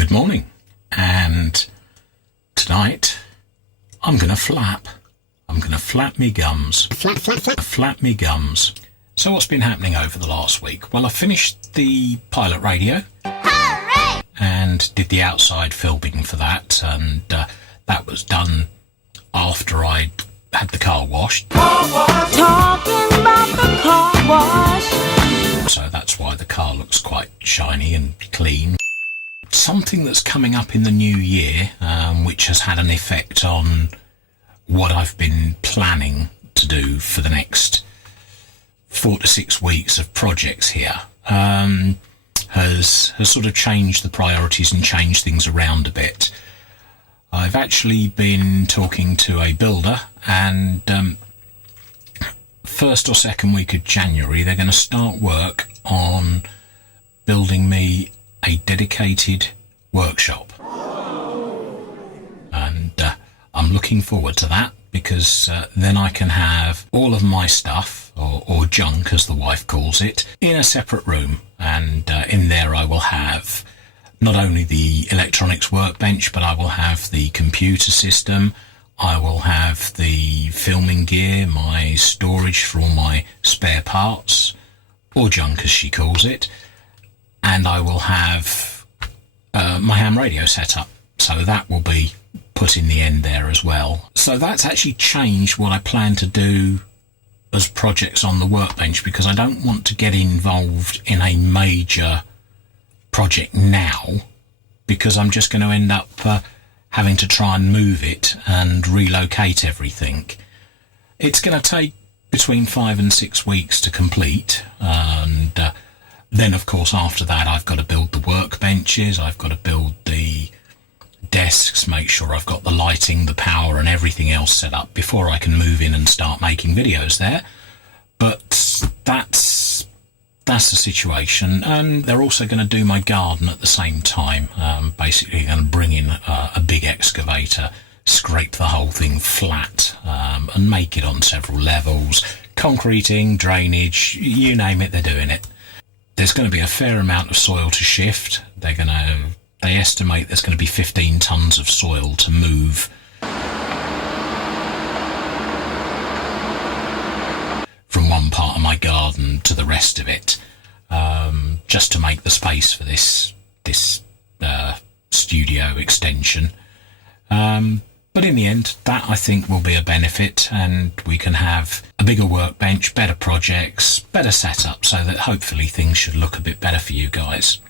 Good morning, and tonight I'm gonna flap. I'm gonna flap me gums. Flap me gums. So what's been happening over the last week? Well, I finished the pilot radio. Hooray! And did the outside filming for that, and that was done after I'd had the car washed. Talking about the car wash. So that's why the car looks quite shiny and clean. Something that's coming up in the new year, which has had an effect on what I've been planning to do for the next 4 to 6 weeks of projects here, has sort of changed the priorities and changed things around a bit. I've actually been talking to a builder, and first or second week of January they're going to start work on building me a dedicated workshop, and I'm looking forward to that, because then I can have all of my stuff, or junk as the wife calls it, in a separate room, and in there I will have not only the electronics workbench, but I will have the computer system, I will have the filming gear, my storage for all my spare parts, or junk as she calls it, and I will have my ham radio set up, so that will be put in the end there as well. So that's actually changed what I plan to do as projects on the workbench, because I don't want to get involved in a major project now, because I'm just going to end up having to try and move it and relocate everything. It's going to take between 5 and 6 weeks to complete, and then of course after that I've got to build the workbenches, I've got to build the desks, make sure I've got the lighting, the power and everything else set up before I can move in and start making videos there. But that's the situation. And they're also going to do my garden at the same time. Basically going to bring in a big excavator, scrape the whole thing flat, and make it on several levels, concreting, drainage, you name it, they're doing it. There's going to be a fair amount of soil to shift. They estimate there's going to be 15 tons of soil to move from one part of my garden to the rest of it, just to make the space for this studio extension. But in the end, that I think will be a benefit, and we can have a bigger workbench, better projects, better setup, so that hopefully things should look a bit better for you guys.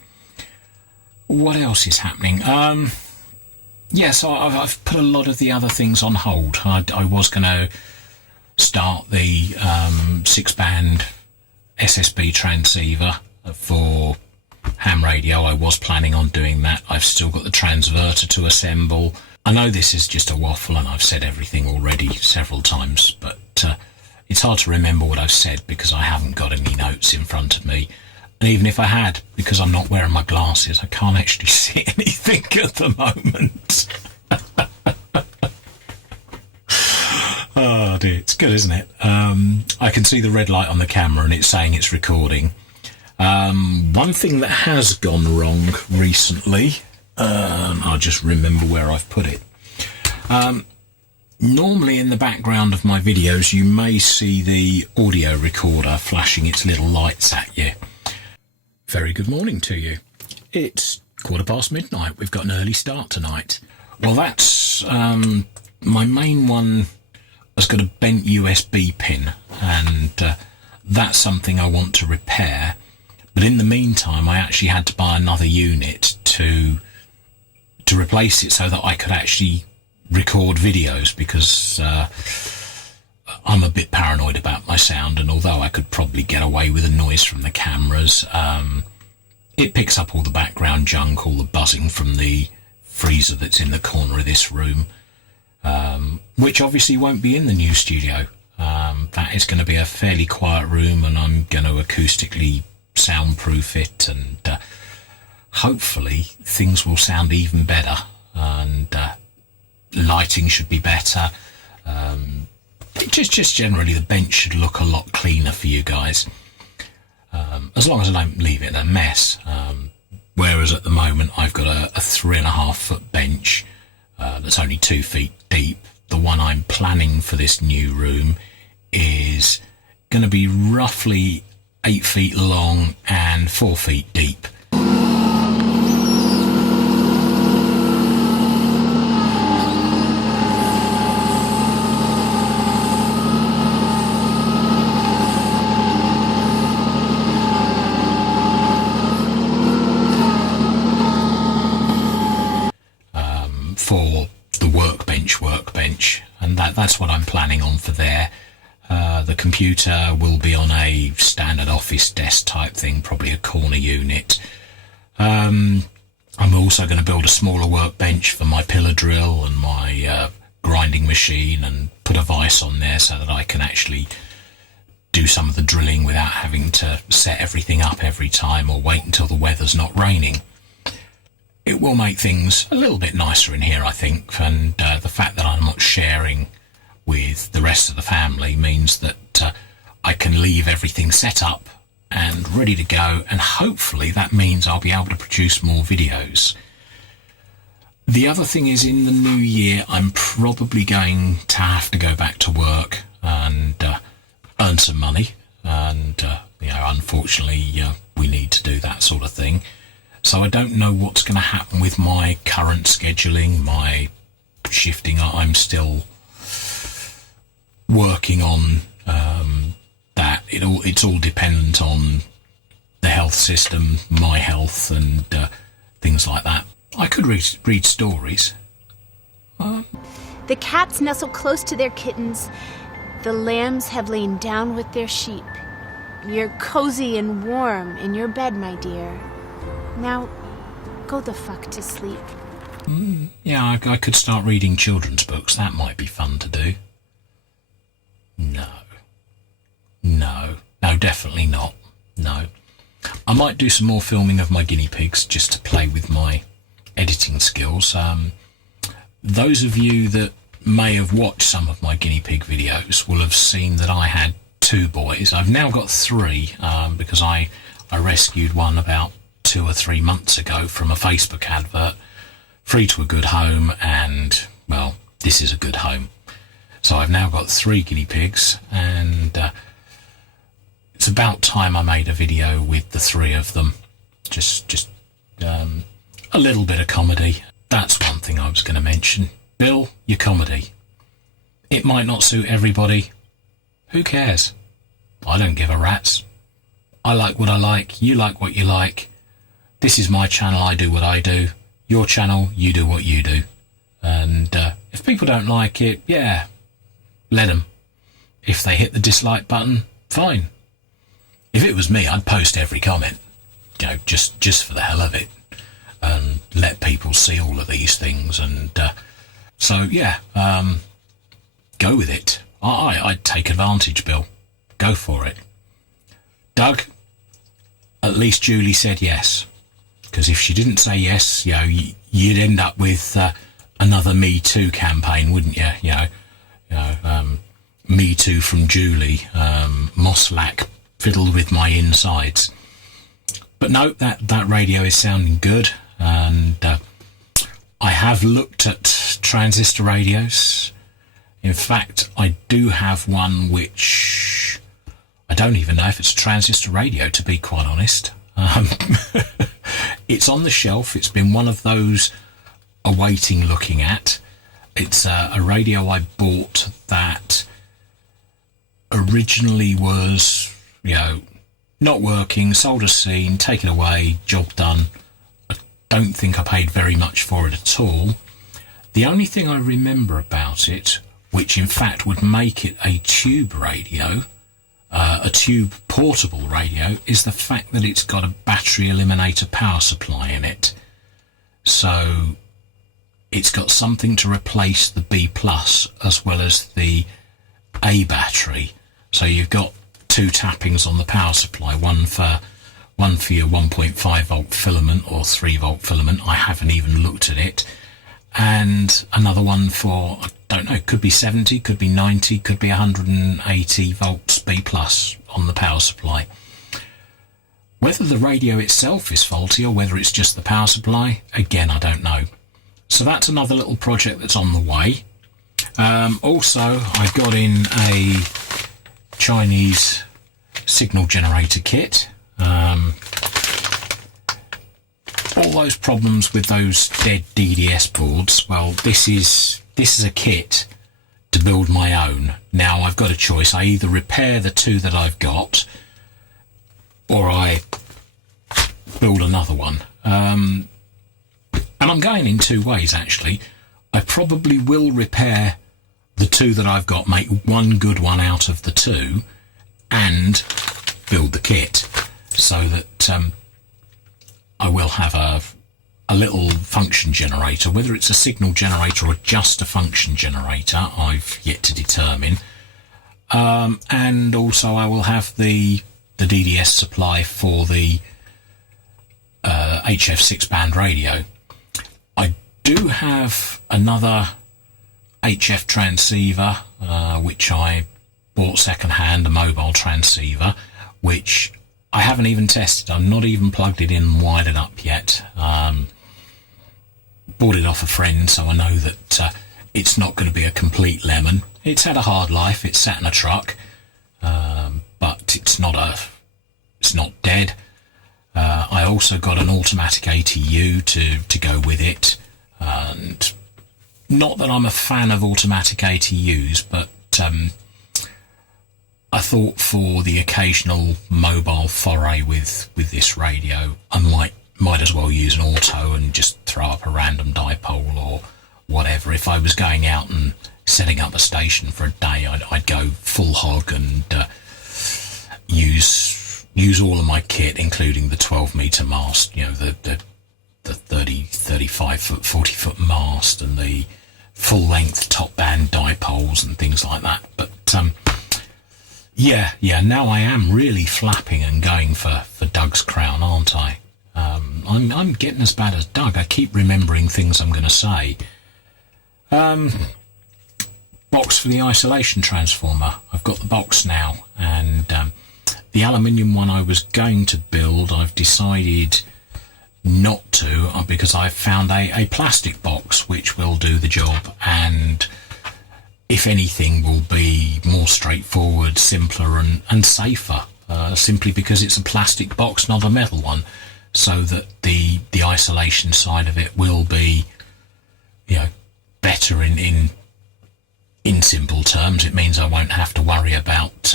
What else is happening? So I've put a lot of the other things on hold. I was going to start the 6-band SSB transceiver for ham radio. I was planning on doing that. I've still got the transverter to assemble. I know this is just a waffle and I've said everything already several times, but it's hard to remember what I've said because I haven't got any notes in front of me. And even if I had, because I'm not wearing my glasses, I can't actually see anything at the moment. Oh dear, it's good, isn't it? I can see the red light on the camera and it's saying it's recording. One thing that has gone wrong recently, I'll just remember where I've put it. Normally in the background of my videos you may see the audio recorder flashing its little lights at you. Very good morning to you. It's midnight. We've got an early start tonight. Well, that's my main one has got a bent USB pin, and that's something I want to repair. But in the meantime, I actually had to buy another unit to replace it so that I could actually record videos, because I'm a bit paranoid about my sound, and although I could probably get away with the noise from the cameras, it picks up all the background junk, all the buzzing from the freezer that's in the corner of this room, which obviously won't be in the new studio. That is going to be a fairly quiet room, and I'm going to acoustically soundproof it, and hopefully things will sound even better, and lighting should be better. Just generally the bench should look a lot cleaner for you guys, as long as I don't leave it a mess, Whereas at the moment I've got a 3.5 foot bench that's only 2 feet deep. The one I'm planning for this new room is going to be roughly 8 feet long and 4 feet deep. For the workbench, and that's what I'm planning on for there. The computer will be on a standard office desk type thing, probably a corner unit. I'm also going to build a smaller workbench for my pillar drill and my grinding machine, and put a vise on there so that I can actually do some of the drilling without having to set everything up every time or wait until the weather's not raining. It will make things a little bit nicer in here, I think, and the fact that I'm not sharing with the rest of the family means that I can leave everything set up and ready to go, and hopefully that means I'll be able to produce more videos. The other thing is, in the new year I'm probably going to have to go back to work and earn some money, and unfortunately we need to do that sort of thing. So I don't know what's going to happen with my current scheduling, my shifting. I'm still working on that. It's all dependent on the health system, my health, and things like that. I could read stories. The cats nestle close to their kittens. The lambs have lain down with their sheep. You're cozy and warm in your bed, my dear. Now, go the fuck to sleep. Yeah, I could start reading children's books. That might be fun to do. No, definitely not. No. I might do some more filming of my guinea pigs just to play with my editing skills. Those of you that may have watched some of my guinea pig videos will have seen that I had 2 boys. I've now got 3 because I rescued one about 2 or 3 months ago from a Facebook advert, free to a good home, and, well, this is a good home. So I've now got 3 guinea pigs, and it's about time I made a video with the 3 of them. Just a little bit of comedy. That's one thing I was going to mention. Bill, your comedy. It might not suit everybody. Who cares? I don't give a rat's. I like what I like, you like what you like. This is my channel, I do what I do. Your channel, you do what you do. And if people don't like it, yeah, let them. If they hit the dislike button, fine. If it was me, I'd post every comment, just for the hell of it, and let people see all of these things. And so, yeah, go with it. I'd take advantage, Bill. Go for it. Doug, at least Julie said yes. Because if she didn't say yes, you'd end up with another Me Too campaign, wouldn't you? Me Too from Julie, Mosslack fiddled with my insides. But no, that radio is sounding good, and I have looked at transistor radios. In fact, I do have one which I don't even know if it's a transistor radio, to be quite honest. It's on the shelf. It's been one of those awaiting looking at. It's a radio I bought that originally was, not working, sold as seen, taken away, job done. I don't think I paid very much for it at all. The only thing I remember about it, which in fact would make it a tube radio, a tube portable radio, is the fact that it's got a battery eliminator power supply in it. So it's got something to replace the B plus as well as the A battery. So you've got 2 tappings on the power supply, one for your 1.5 volt filament or 3 volt filament. I haven't even looked at it. And another one for, I don't know, could be 70, could be 90, could be 180 volts B plus on the power supply. Whether the radio itself is faulty or whether it's just the power supply, again, I don't know. So that's another little project that's on the way. Also, I got in a Chinese signal generator kit. All those problems with those dead DDS boards, well, this is a kit to build my own. Now I've got a choice. I either repair the two that I've got, or I build another one. And I'm going in two ways, actually. I probably will repair the two that I've got, make one good one out of the two, and build the kit, so that I will have a little function generator. Whether it's a signal generator or just a function generator, I've yet to determine. And also I will have the DDS supply for the HF 6-band radio. I do have another HF transceiver, which I bought second-hand, a mobile transceiver, which I haven't even tested. I'm not even plugged it in and wired it up yet. Bought it off a friend, so I know that it's not going to be a complete lemon. It's had a hard life. It's sat in a truck, but it's not dead. I also got an automatic ATU to go with it, and not that I'm a fan of automatic ATUs, but I thought for the occasional mobile foray with this radio, I might as well use an auto and just throw up a random dipole or whatever. If I was going out and setting up a station for a day, I'd go full hog and use all of my kit, including the 12-meter mast, you know, the 30, 35 foot, 40 foot mast, and the full length top band dipoles and things like that. But yeah, now I am really flapping and going for Doug's crown, aren't I? I'm getting as bad as Doug. I keep remembering things I'm going to say. Box for the isolation transformer. I've got the box now, and the aluminium one I was going to build, I've decided not to, because I've found a plastic box which will do the job, and if anything will be more straightforward, simpler and safer, simply because it's a plastic box, not a metal one, so that the isolation side of it will be, you know, better in simple terms. It means I won't have to worry about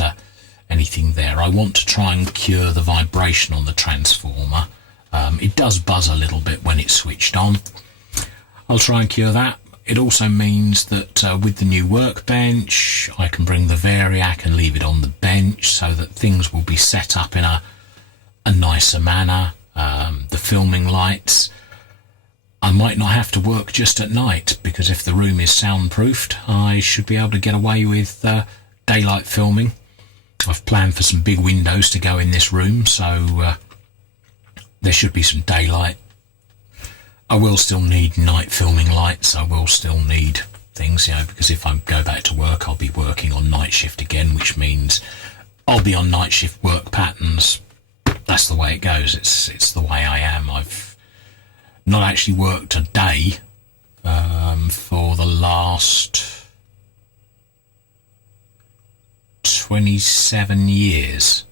anything there. I want to try and cure the vibration on the transformer. It does buzz a little bit when it's switched on. I'll try and cure that. It also means that with the new Workbench, I can bring the Variac and leave it on the bench so that things will be set up in a nicer manner. The filming lights, I might not have to work just at night, because if the room is soundproofed, I should be able to get away with daylight filming. I've planned for some big windows to go in this room, so there should be some daylight. I will still need night filming lights. I will still need things, you know, because if I go back to work, I'll be working on night shift again, which means I'll be on night shift work patterns. That's the way it goes. It's the way I am. I've not actually worked a day for the last 27 years.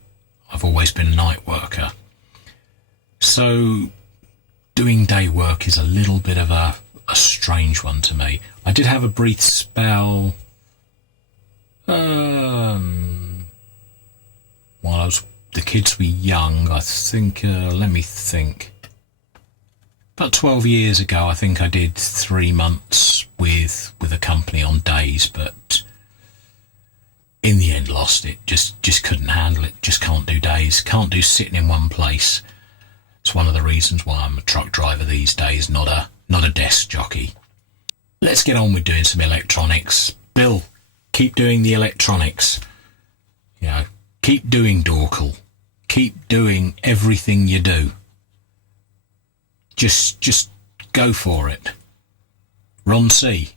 I've always been a night worker. So doing day work is a little bit of a strange one to me. I did have a brief spell while the kids were young. I think, let me think. About 12 years ago, I think I did 3 months with a company on days, but in the end lost it. Just couldn't handle it. Just can't do days. Can't do sitting in one place. It's one of the reasons why I'm a truck driver these days, not a desk jockey. Let's get on with doing some electronics. Bill, keep doing the electronics. You know, keep doing Dorkel. Keep doing everything you do. Just go for it. Ron C,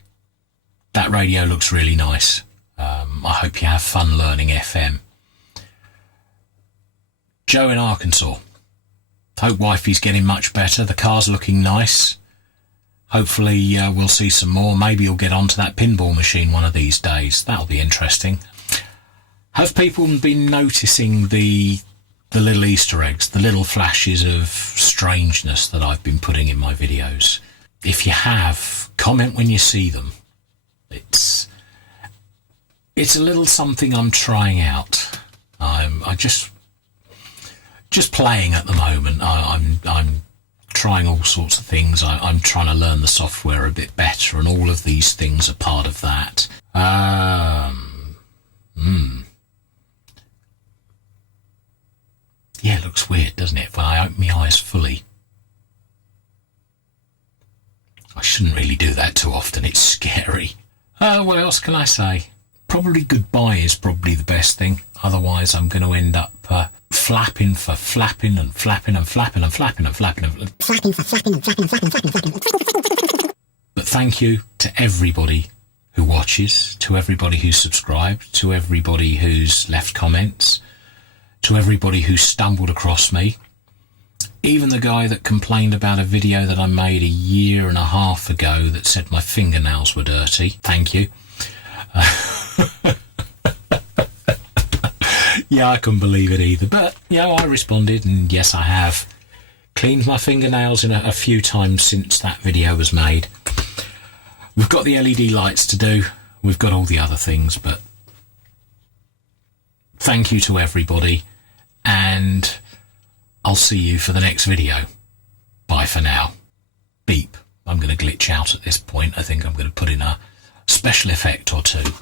that radio looks really nice. I hope you have fun learning FM. Joe in Arkansas, Hope wifey's getting much better. The car's looking nice. Hopefully we'll see some more. Maybe you'll get onto that pinball machine one of these days. That'll be interesting. Have people been noticing the little Easter eggs, the little flashes of strangeness that I've been putting in my videos? If you have, comment when you see them. It's a little something I'm trying out. I just playing at the moment. I'm trying all sorts of things. I'm trying to learn the software a bit better, and all of these things are part of that. Yeah, it looks weird, doesn't it, when I open my eyes fully? I shouldn't really do that too often. It's scary. What else can I say? Probably goodbye is probably the best thing. Otherwise, I'm going to end up flapping for flapping and flapping and flapping and flapping and flapping and flapping for flapping and flapping and flapping and flapping and flapping. But thank you to everybody who watches, to everybody who's subscribed, to everybody who's left comments, to everybody who stumbled across me. Even the guy that complained about a video that I made 1.5 years ago that said my fingernails were dirty. Thank you. Yeah, I couldn't believe it either. But, I responded, and yes, I have cleaned my fingernails a few times since that video was made. We've got the LED lights to do. We've got all the other things, but thank you to everybody, and I'll see you for the next video. Bye for now. Beep. I'm going to glitch out at this point. I think I'm going to put in a special effect or two.